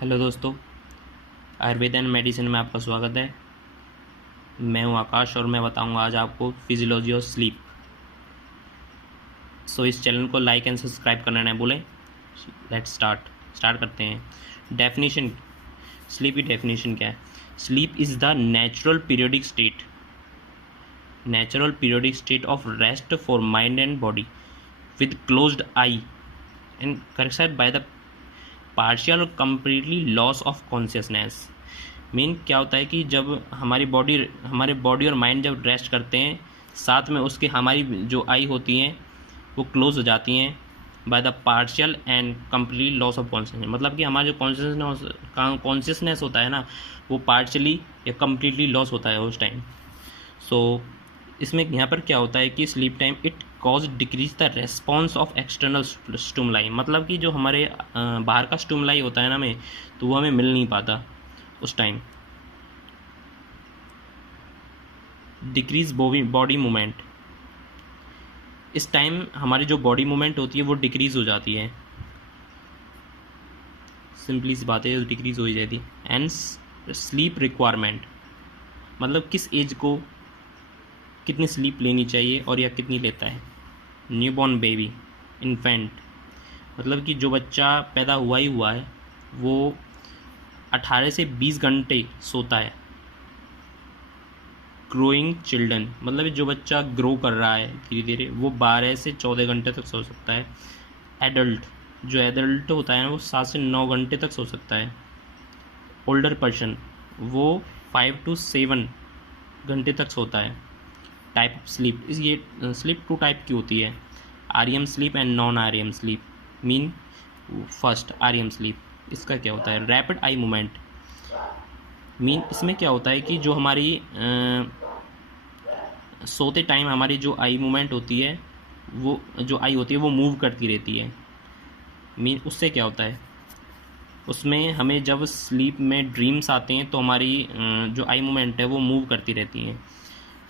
Hello दोस्तों, Ayurveda and medicine में आपका स्वागत है। मैं हूं आकाश और मैं बताऊंगा आज आपको फिजियोलॉजी ऑफ स्लीप। सो इस चैनल को लाइक एंड सब्सक्राइब करना ना भूलें। लेट्स स्टार्ट करते हैं। डेफिनेशन, स्लीप की डेफिनेशन क्या है? Sleep is the natural periodic state of rest for mind and body with closed eye and corrected by the partial or completely loss of consciousness. Mean क्या होता है कि जब हमारे बॉडी और माइंड जब रेस्ट करते हैं, साथ में उसके हमारी जो आई होती हैं वो क्लोज हो जाती हैं bye the partial and complete loss of consciousness. मतलब कि हमारा जो कॉन्शियसनेस होता है ना, वो पार्शियली या कम्प्लीटली लॉस होता है उस टाइम। सो इसमें यहाँ पर क्या होता है कि sleep time it cause decrease the response of external stimuli. मतलब कि जो हमारे बाहर का स्टिमुलाई होता है ना हमें, तो वो हमें मिल नहीं पाता उस टाइम। डिक्रीज बॉडी मूवमेंट, इस टाइम हमारी जो बॉडी मूवमेंट होती है वो डिक्रीज हो जाती है। सिंपली सी बात है, डिक्रीज हो ही जाती है। एंड स्लीप रिक्वायरमेंट, मतलब किस एज को कितनी स्लीप लेनी चाहिए और या कितनी लेता है। न्यूबॉर्न बेबी, इन्फेंट, मतलब कि जो बच्चा पैदा हुआ ही हुआ है वो 18 से 20 घंटे सोता है। ग्रोइंग चिल्ड्रन, मतलब जो बच्चा ग्रो कर रहा है धीरे धीरे, वो 12 से 14 घंटे तक सो सकता है। एडल्ट, जो एडल्ट होता है ना, वो 7 से 9 घंटे तक सो सकता है। ओल्डर पर्सन वो 5 to 7 घंटे तक सोता है। टाइप ऑफ स्लीप, ये स्लीप 2 टाइप की होती है, REM sleep and non REM sleep. Mean first REM sleep, इसका क्या होता है? Rapid eye movement. मीन इसमें क्या होता है कि जो हमारी सोते टाइम हमारी जो आई मूवमेंट होती है, वो जो आई होती है वो मूव करती रहती है। मीन उससे क्या होता है, उसमें हमें जब स्लीप में ड्रीम्स आते हैं तो हमारी जो आई मूवमेंट है वो मूव करती रहती हैं।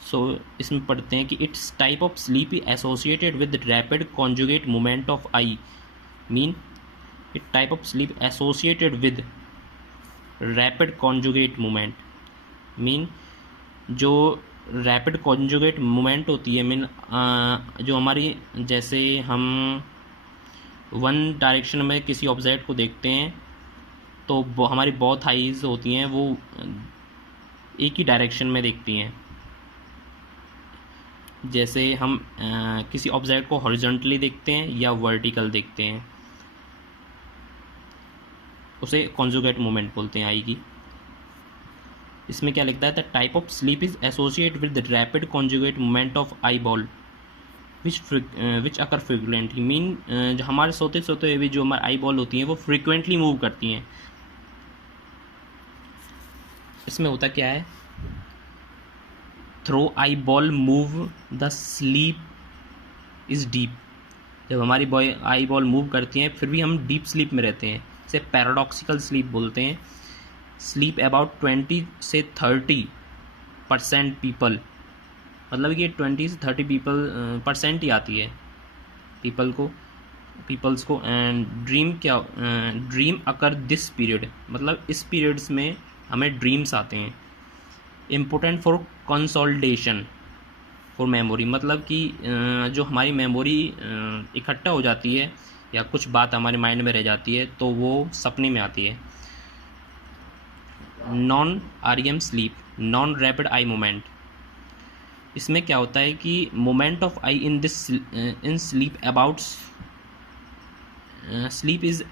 सो इसमें पढ़ते हैं कि it's type of sleep associated with rapid conjugate movement of I. Mean it type of sleep associated with rapid conjugate movement. Mean जो रैपिड कॉन्जुगेट मूवमेंट होती है, मीन जो हमारी, जैसे हम वन डायरेक्शन में किसी ऑब्जेक्ट को देखते हैं तो हमारी बोथ आईज होती हैं वो एक ही डायरेक्शन में देखती हैं। जैसे हम किसी ऑब्जेक्ट को हॉरिजॉन्टली देखते हैं या वर्टिकल देखते हैं, उसे कॉन्जुगेट मूवमेंट बोलते हैं आई की। इसमें क्या लिखता है? The type of sleep is associate with the rapid conjugate movement of eye ball which occur frequently. Mean हमारे सोते सोते हुए जो हमारी आई बॉल होती हैं वो फ्रिक्वेंटली मूव करती हैं। इसमें होता क्या है? Through eye ball move the sleep is deep. जब हमारी आई बॉल मूव करती हैं फिर भी हम डीप स्लीप में रहते हैं, इसे पैराडॉक्सिकल स्लीप बोलते हैं। स्लीप अबाउट 20 से 30% पीपल, मतलब कि 20 से 30% ही आती है पीपल्स को। And dream occur this period, मतलब इस पीरियड्स में हमें ड्रीम्स आते हैं। Important for consolidation for memory, मतलब कि जो हमारी मेमोरी इकट्ठा हो जाती है या कुछ बात हमारे माइंड में रह जाती है तो वो सपने में आती है। Non REM sleep, non rapid eye movement. इसमें क्या होता है कि moment of I in sleep about sleep is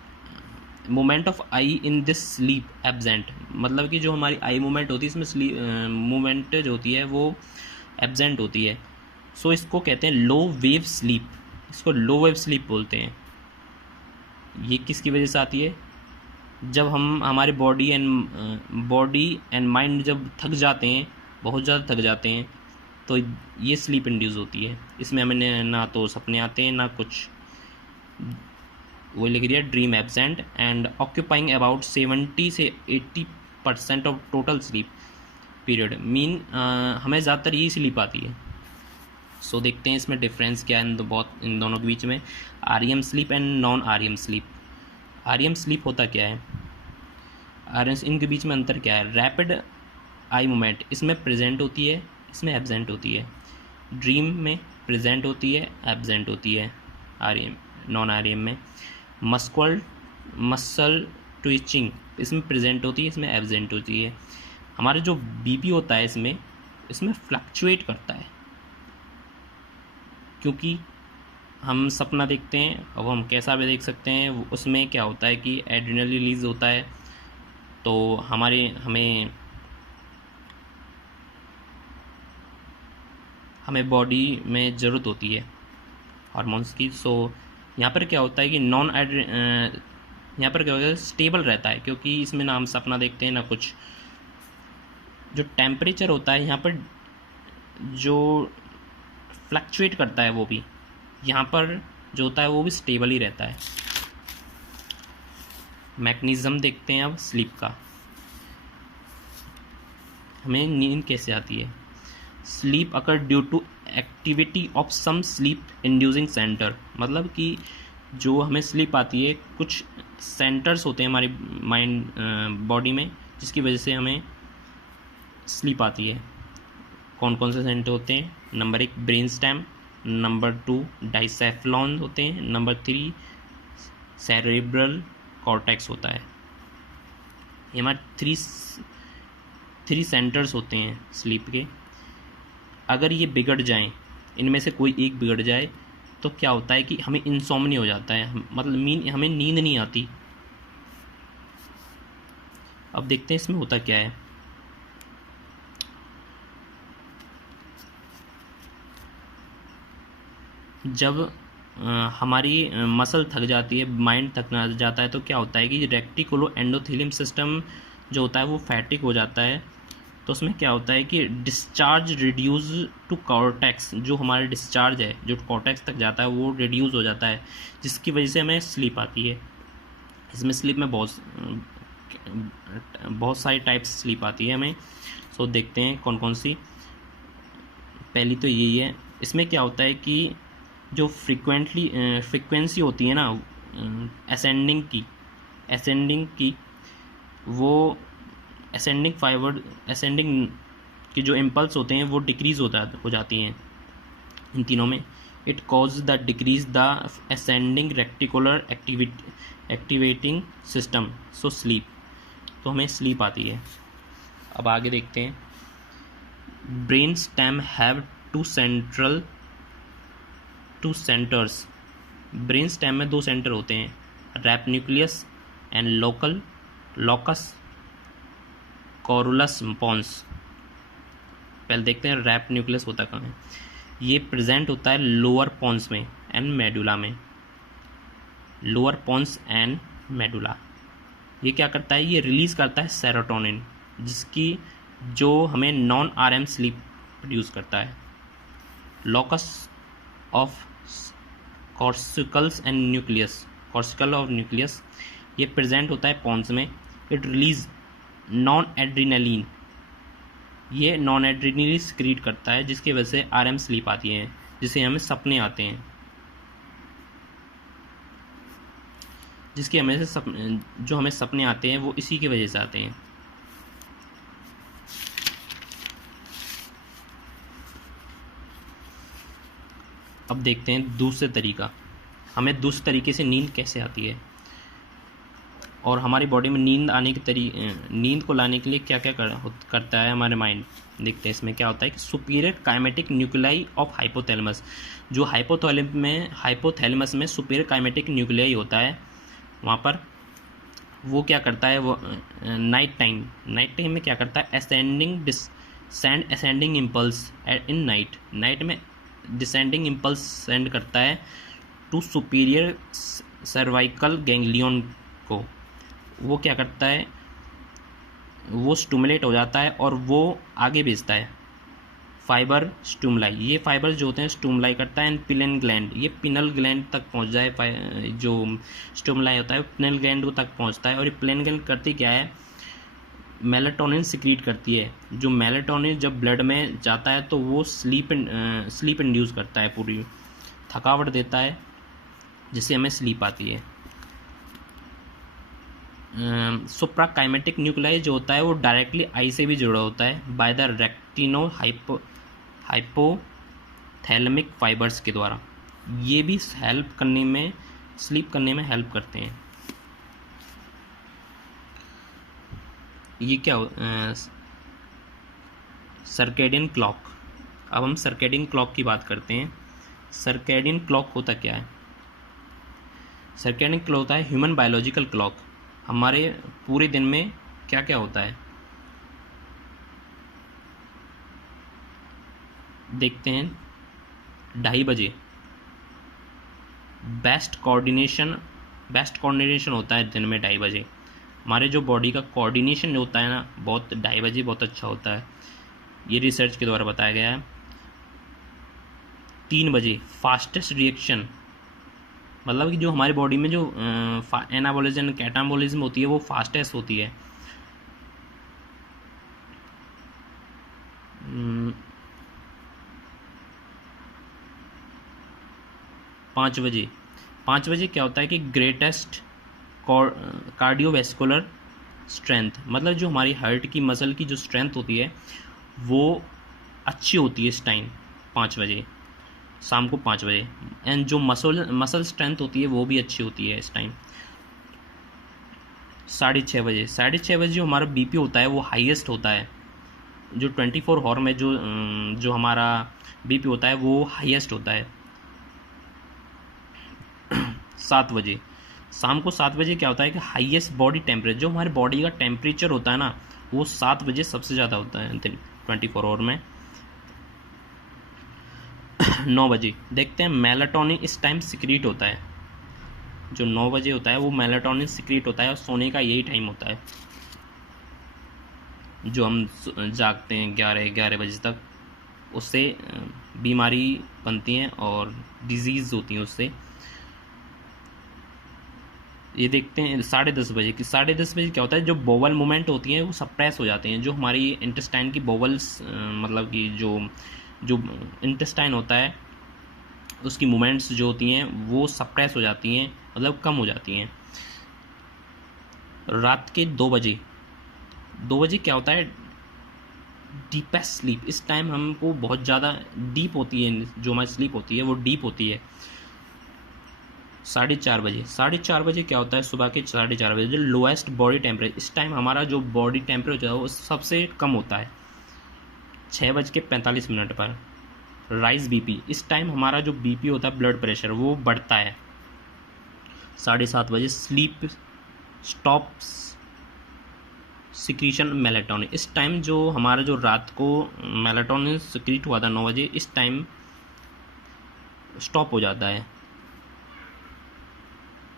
moment of I in this sleep absent. मतलब कि जो हमारी आई मूवमेंट होती है इसमें स्लीप मूवमेंट जो होती है वो एब्सेंट होती है। सो इसको कहते हैं लो वेव स्लीप, इसको लो वेव स्लीप बोलते हैं। ये किसकी वजह से आती है? जब हम हमारे बॉडी एंड माइंड जब थक जाते हैं, बहुत ज़्यादा थक जाते हैं, तो ये स्लीप इंड्यूस होती है। इसमें हमें ना तो सपने आते हैं ना कुछ। वो लिख दिया dream absent and occupying about 70 से 80% of total sleep period. Mean हमें ज़्यादातर यही स्लीप आती है। सो देखते हैं इसमें डिफरेंस क्या है इन दोनों के बीच में, REM sleep and non REM sleep. REM sleep होता क्या है? REMS, इनके बीच में अंतर क्या है? रैपिड आई मूवमेंट इसमें प्रेजेंट होती है, इसमें एब्सेंट होती है। ड्रीम में प्रेजेंट होती है, एब्सेंट होती है REM, नॉन REM में। मसल ट्विचिंग इसमें प्रेजेंट होती है, इसमें एब्सेंट होती है। हमारा जो BP होता है इसमें फ्लक्चुएट करता है, क्योंकि हम सपना देखते हैं, अब हम कैसा भी देख सकते हैं। उसमें क्या होता है कि एड्रेनल रिलीज होता है, तो हमें बॉडी में ज़रूरत होती है हार्मोन्स की। सो यहाँ पर क्या होता है कि यहाँ पर क्या होता है, स्टेबल रहता है, क्योंकि इसमें ना हम सपना देखते हैं ना कुछ। जो टेम्परेचर होता है यहाँ पर जो फ्लक्चुएट करता है, वो भी यहाँ पर जो होता है वो भी स्टेबल ही रहता है। मैकेनिज्म देखते हैं अब स्लीप का। हमें नींद कैसे आती है? Sleep occur due to activity of some sleep inducing centre, मतलब कि जो हमें स्लीप आती है, कुछ सेंटर्स होते हैं हमारी माइंड बॉडी में, जिसकी वजह से हमें स्लीप आती है। कौन कौन से सेंटर होते हैं? नंबर 1 ब्रेन स्टेम, नंबर 2 डाइसेफ्लॉन होते हैं, नंबर 3 सेरेब्रल कॉर्टेक्स होता है। ये हमारे थ्री सेंटर्स होते हैं स्लीप के। अगर ये बिगड़ जाएं, इनमें से कोई एक बिगड़ जाए, तो क्या होता है कि हमें इंसोम्निया हो जाता है, मतलब हमें नींद नहीं आती। अब देखते हैं इसमें होता क्या है। जब हमारी मसल थक जाती है, माइंड थक जाता है, तो क्या होता है कि रेक्टिकुलो एंडोथेलियम सिस्टम जो होता है वो फैटिक हो जाता है। तो उसमें क्या होता है कि डिस्चार्ज रिड्यूस टू कॉर्टेक्स, जो हमारा डिस्चार्ज है जो कॉर्टेक्स तक जाता है वो रिड्यूस हो जाता है, जिसकी वजह से हमें स्लीप आती है। इसमें स्लीप में बहुत सारी टाइप्स स्लीप आती है हमें। सो देखते हैं कौन कौन सी। पहली तो यही है। इसमें क्या होता है कि जो फ्रीक्वेंसी होती है ना असेंडिंग की वो असेंडिंग की जो इम्पल्स होते हैं वो डिक्रीज़ हो जाती हैं इन तीनों में। It cause the decrease the ascending reticular activating system, so sleep. तो हमें स्लीप आती है। अब आगे देखते हैं। Brain stem have two centres. Brain stem में 2 सेंटर होते हैं, raphe nucleus and locus coeruleus pons. पहले देखते हैं रैप न्यूक्लियस होता कहाँ है। ये प्रेजेंट होता है लोअर पॉन्स में एंड मेडुला में। लोअर पॉन्स एंड मेडुला ये क्या करता है? ये रिलीज़ करता है सेरोटोनिन, जो हमें नॉन REM स्लीप प्रोड्यूस करता है। लोकस ऑफ कॉर्सिकल और न्यूक्लियस ये प्रेजेंट होता है पॉन्स में। इट रिलीज नॉन एड्रीनलिन, ये नॉन एड्रीनलिन सिक्रीट करता है, जिसकी वजह से REM स्लीप आती है, जिससे हमें सपने आते हैं, जो हमें सपने आते हैं वो इसी की वजह से आते हैं। अब देखते हैं दूसरे तरीका। हमें दूसरे तरीके से नींद कैसे आती है और हमारी बॉडी में नींद को लाने के लिए क्या क्या करता है हमारे माइंड। देखते हैं इसमें क्या होता है कि सुपीरियर काइमेटिक न्यूक्लियाई ऑफ हाइपोथैलेमस। जो हाइपोथैलेमस में सुपीरियर काइमेटिक न्यूक्लियाई होता है, वहाँ पर वो क्या करता है, वो नाइट टाइम में क्या करता है, असेंडिंग इम्पल्स इन नाइट में डिसेंडिंग इम्पल्स सेंड करता है टू सुपीरियर सर्वाइकल गैंग्लियन को। वो क्या करता है, वो स्टिमुलेट हो जाता है और वो आगे भेजता है फाइबर स्टिमुलाई। ये फाइबर जो होते हैं स्टिमुलाई करता है पिनल ग्लैंड, ये पिनल ग्लैंड तक पहुंच जाए, जो स्टिमुलाई होता है पिनल ग्लैंड तक पहुंचता है। और ये पिनल ग्लैंड करती क्या है, मेलाटोनिन सिक्रीट करती है। जो मेलाटोनिन जब ब्लड में जाता है तो वो स्लीप इंड्यूस करता है, पूरी थकावट देता है, जिससे हमें स्लीप आती है। सुप्राकाइमेटिक न्यूक्लियाई जो होता है वो डायरेक्टली आई से भी जुड़ा होता है बाय द रेक्टिनो हाइपोथैलेमिक फाइबर्स के द्वारा। ये भी हेल्प करने में, स्लीप करने में हेल्प करते हैं। ये क्या सर्केडियन क्लॉक। अब हम सर्केडियन क्लॉक की बात करते हैं। सर्केडियन क्लॉक होता क्या है? सर्केडियन क्लॉक होता है ह्यूमन बायोलॉजिकल क्लॉक। हमारे पूरे दिन में क्या क्या होता है देखते हैं। 2:30 बजे बेस्ट कोऑर्डिनेशन होता है दिन में 2:30 बजे। हमारे जो बॉडी का कोऑर्डिनेशन होता है ना, बहुत 2:30 बजे बहुत अच्छा होता है। ये रिसर्च के द्वारा बताया गया है। 3 बजे फास्टेस्ट रिएक्शन, मतलब कि जो हमारी बॉडी में जो एनाबॉलिज्म कैटाबॉलिज्म होती है वो फास्टेस्ट होती है। 5 बजे क्या होता है कि ग्रेटेस्ट कार्डियोवैस्कुलर स्ट्रेंथ, मतलब जो हमारी हार्ट की मसल की जो स्ट्रेंथ होती है वो अच्छी होती है इस टाइम 5 बजे, शाम को 5 बजे। एंड जो मसल स्ट्रेंथ होती है वो भी अच्छी होती है इस टाइम। 6:30 बजे जो हमारा बीपी होता है वो हाईएस्ट होता है। जो 24 आवर में जो हमारा बीपी होता है वो हाईएस्ट होता है। 7 बजे, शाम को 7 बजे क्या होता है कि हाईएस्ट बॉडी टेम्परेचर, जो हमारे बॉडी का टेम्परेचर होता है ना वो 7 बजे सबसे ज़्यादा होता है 24 आवर में। 9 बजे देखते हैं मेलाटोनिन इस टाइम सिक्रीट होता है। जो 9 बजे होता है वो मेलाटोनिन सिक्रीट होता है और सोने का यही टाइम होता है जो हम जागते हैं 11 बजे तक। उससे बीमारी बनती हैं और डिजीज़ होती हैं उससे। ये देखते हैं 10:30 बजे की। 10:30 बजे क्या होता है, जो बोवल मूवमेंट होती हैं वो सप्रेस हो जाती हैं। जो हमारी इंटेस्टाइन की बोवल्स, मतलब कि जो इंटेस्टाइन होता है उसकी मूवमेंट्स जो होती हैं वो सप्रेस हो जाती हैं, मतलब कम हो जाती हैं। रात के 2 बजे क्या होता है, डीपेस्ट स्लीप। इस टाइम हमको बहुत ज़्यादा डीप होती है, जो हमारी स्लीप होती है वो डीप होती है। 4:30 बजे क्या होता है, सुबह के 4:30 बजे जो लोएस्ट बॉडी टेम्परेचर, इस टाइम हमारा जो बॉडी टेम्परेचर है वो सबसे कम होता है। 6:45 पर राइज बीपी, इस टाइम हमारा जो बीपी होता है ब्लड प्रेशर वो बढ़ता है। 7:30 बजे स्लीप स्टॉप्स सिक्रीशन मेलाटोनिन, इस टाइम जो हमारा जो रात को मेलाटोनिन सिक्रीट हुआ था 9 बजे, इस टाइम स्टॉप हो जाता है।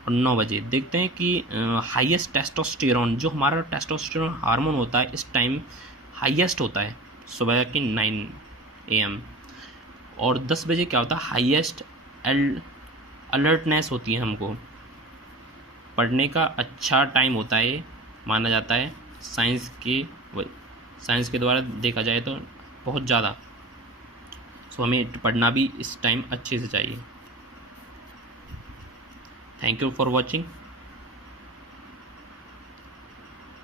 और 9 बजे देखते हैं कि हाईएस्ट टेस्टोस्टेरोन, जो हमारा टेस्टोस्टेरोन हार्मोन होता है इस टाइम हाईएस्ट होता है सुबह के 9 AM। और 10 बजे क्या होता है, हाईएस्ट अलर्टनेस होती है। हमको पढ़ने का अच्छा टाइम होता है माना जाता है साइंस के द्वारा देखा जाए तो बहुत ज़्यादा। सो हमें पढ़ना भी इस टाइम अच्छे से चाहिए। Thank you for watching.